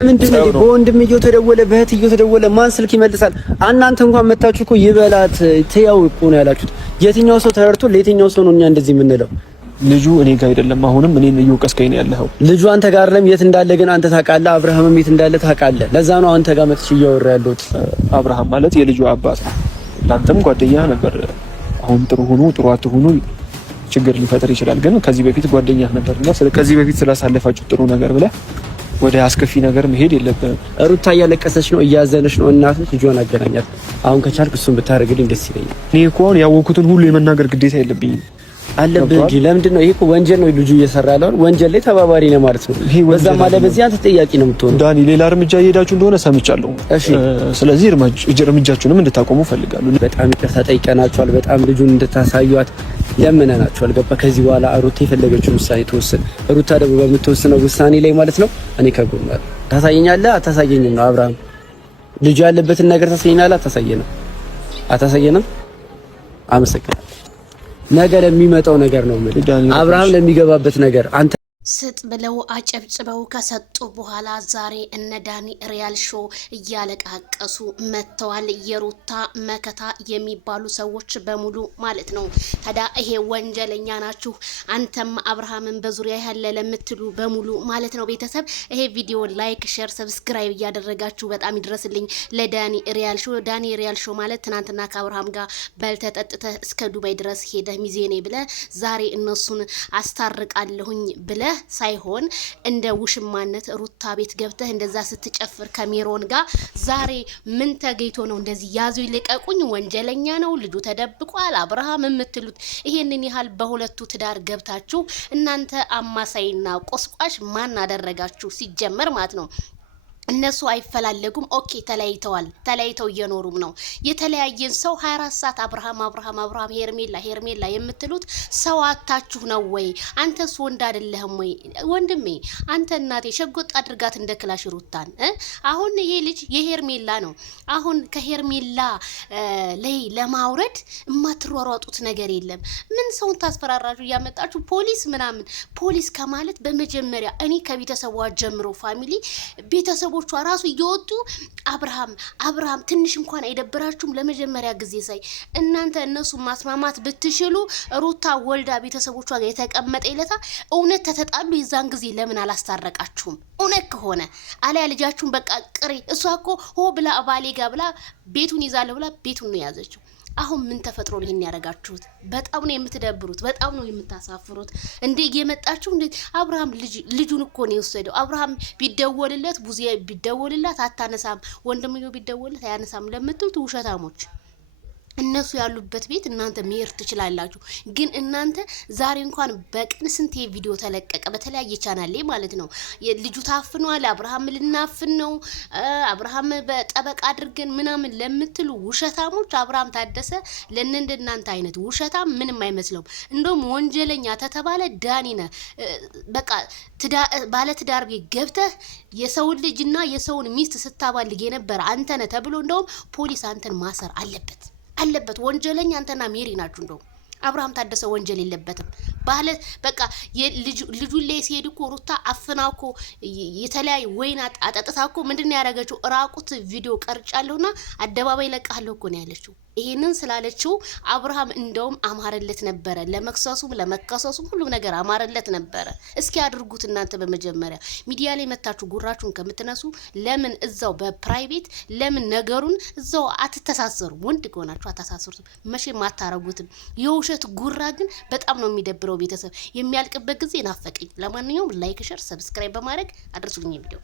ምንድነው በወንድም እየተደወለ በእህት እየተደወለ ማን ስልክ ይመልሳል? እናንተ እንኳን መታችሁ እኮ ይበላት ተያው እኮ ነው ያላችሁት። የትኛው ሰው ተረድቶ ለየትኛው ሰው ነው እኛ እንደዚህ የምንለው? ልጁ እኔ ጋር አይደለም። አሁንም እኔን እየወቀስከኝ ነው ያለኸው። ልጁ አንተ ጋር አይደለም። የት እንዳለ ግን አንተ ታውቃለህ። አብርሃምም የት እንዳለ ታውቃለህ። ለዛ ነው አንተ ጋር መጥቼ እያወራ ያለሁት። አብርሃም ማለት የልጁ አባት ነው። ላንተም ጓደኛ ነበር። አሁን ጥሩ ሆኖ ጥሩ አትሆኑ ችግር ሊፈጥር ይችላል። ግን ከዚህ በፊት ጓደኛ ነበርና ከዚህ በፊት ስላሳለፋችሁ ጥሩ ነገር ብለህ ወደ አስከፊ ነገር መሄድ የለብንም። ሩታ እያለቀሰች ነው፣ እያዘነች ነው። እናትህ ልጇን አገናኛት። አሁን ከቻልክ እሱን ብታደርግልኝ ደስ ይለኛል። እኔ እኮ አሁን ያወኩትን ሁሉ የመናገር ግዴታ የለብኝም። አለብህ እንጂ ለምንድን ነው? ይሄ እኮ ወንጀል ነው። ልጁ እየሰራ ያለው ወንጀል ላይ ተባባሪ ነው ማለት ነው። በዛ ማለት በዚህ አንተ ተጠያቂ ነው የምትሆነው። ዳኒ፣ ሌላ እርምጃ እየሄዳችሁ እንደሆነ ሰምቻለሁ። ስለዚህ እርምጃችሁንም እንድታቆሙ ፈልጋለሁ። በጣም ይቅርታ ጠይቀናችኋል። በጣም ልጁን እንድታሳዩት ለምነናችኋል። ገባ? ከዚህ በኋላ ሩታ የፈለገችውን ውሳኔ ትወስን። ሩታ ደግሞ በምትወስነው ውሳኔ ላይ ማለት ነው እኔ ከጎኗ ነኝ። ታሳየኛለህ አታሳየኝም ነው? አብርሃም ልጁ ያለበትን ነገር ታሳየናለህ አታሳየንም? አታሳየንም? አመሰግናለሁ። ነገ ለሚመጣው ነገር ነው ማለት አብርሃም ለሚገባበት ነገር አንተ ስጥ ብለው አጨብጭበው ከሰጡ በኋላ ዛሬ እነ ዳኒ ሪያል ሾው እያለቃቀሱ መጥተዋል። የሩታ መከታ የሚባሉ ሰዎች በሙሉ ማለት ነው። ታዲያ ይሄ ወንጀለኛ ናችሁ አንተም አብርሃምን በዙሪያ ያለ ለምትሉ በሙሉ ማለት ነው። ቤተሰብ ይሄ ቪዲዮ ላይክ፣ ሼር፣ ሰብስክራይብ እያደረጋችሁ በጣም ይድረስልኝ ለዳኒ ሪያል ሾው። ዳኒ ሪያል ሾው ማለት ትናንትና ከአብርሃም ጋር በልተጠጥተህ እስከ ዱባይ ድረስ ሄደህ ሚዜኔ ብለህ ዛሬ እነሱን አስታርቃለሁኝ ብለህ ሳይሆን እንደ ውሽማነት ሩታ ቤት ገብተህ እንደዛ ስትጨፍር ከሜሮን ጋር ዛሬ ምን ተገይቶ ነው እንደዚህ ያዙ ይልቀቁኝ? ወንጀለኛ ነው ልጁ ተደብቋል አብርሃም የምትሉት ይሄንን ያህል በሁለቱ ትዳር ገብታችሁ እናንተ አማሳይና ቆስቋሽ ማን አደረጋችሁ? ሲጀመር ማለት ነው እነሱ አይፈላለጉም። ኦኬ ተለያይተው እየኖሩም ነው። የተለያየን ሰው 24 ሰዓት አብርሃም ሄርሜላ የምትሉት ሰው አታችሁ ነው ወይ? አንተስ ወንድ አይደለህም ወይ? ወንድሜ አንተ እናቴ ሸጎጥ አድርጋት እንደ ክላሽ ሩታን። አሁን ይሄ ልጅ የሄርሜላ ነው። አሁን ከሄርሜላ ላይ ለማውረድ የማትሯሯጡት ነገር የለም። ምን ሰውን ታስፈራራችሁ እያመጣችሁ ፖሊስ ምናምን። ፖሊስ ከማለት በመጀመሪያ እኔ ከቤተሰቧ ጀምሮ ፋሚሊ ቤተሰቦቿ ራሱ እየወጡ አብርሃም ትንሽ እንኳን አይደብራችሁም? ለመጀመሪያ ጊዜ ሳይ እናንተ እነሱ ማስማማት ብትችሉ ሩታ ወልዳ ቤተሰቦቿ ጋር የተቀመጠ ይለታ እውነት ተተጣሉ የዛን ጊዜ ለምን አላስታረቃችሁም? እውነት ከሆነ አለያ ልጃችሁን በቃ ቅሪ። እሷ እኮ ሆ ብላ ባሌ ጋር ብላ ቤቱን ይዛለሁ ብላ ቤቱን ነው የያዘችው። አሁን ምን ተፈጥሮ ነው ይሄን ያደረጋችሁት? በጣም ነው የምትደብሩት፣ በጣም ነው የምታሳፍሩት። እንዴ እየመጣችሁ እንዴ አብርሃም ልጁን እኮ ነው የወሰደው። አብርሃም ቢደወልለት ቡዜ ቢደወልላት አታነሳም፣ ወንድምዮ ቢደወልለት አያነሳም ለምትሉት ውሸታሞች እነሱ ያሉበት ቤት እናንተ መሄድ ትችላላችሁ። ግን እናንተ ዛሬ እንኳን በቀን ስንት ቪዲዮ ተለቀቀ በተለያየ ቻናል ላይ ማለት ነው። ልጁ ታፍኗል፣ አብርሃም ልናፍን ነው፣ አብርሃም በጠበቃ አድርገን ምናምን ለምትሉ ውሸታሞች አብርሃም ታደሰ ለእናንተ አይነት ውሸታም ምንም አይመስለውም። እንደውም ወንጀለኛ ተተባለ ዳኒ ነህ። በቃ ባለ ትዳር ቤት ገብተህ የሰውን ልጅና የሰውን ሚስት ስታባልግ የነበረ አንተ ነህ ተብሎ እንደውም ፖሊስ አንተን ማሰር አለበት። ወንጀለኛ አንተና ሜሪ ናችሁ። እንደውም አብርሃም ታደሰ ወንጀል የለበትም። በቃ ልጁ ላይ ሲሄድ እኮ ሩታ አፍናኮ የተለያየ ወይን አጠጥታ እኮ ምንድነው ያደረገችው? ራቁት ቪዲዮ ቀርጫለሁና አደባባይ ለቃለሁ እኮ ነው ያለችው። ይሄንን ስላለችው አብርሃም እንደውም አማረለት ነበረ። ለመከሰሱም ሁሉ ነገር አማረለት ነበረ። እስኪ አድርጉት እናንተ በመጀመሪያ ሚዲያ ላይ መታችሁ ጉራችሁን ከምትነሱ ለምን እዛው በፕራይቬት ለምን ነገሩን እዛው አትተሳሰሩ? ወንድ ከሆናችሁ አታሳስሩትም፣ መቼም አታረጉትም። የውሸት ጉራ ግን በጣም ነው የሚደብረው። ቤተሰብ የሚያልቅበት ጊዜ ናፈቀኝ። ለማንኛውም ላይክ፣ ሼር፣ ሰብስክራይብ በማድረግ አድርሱልኝ ቪዲዮ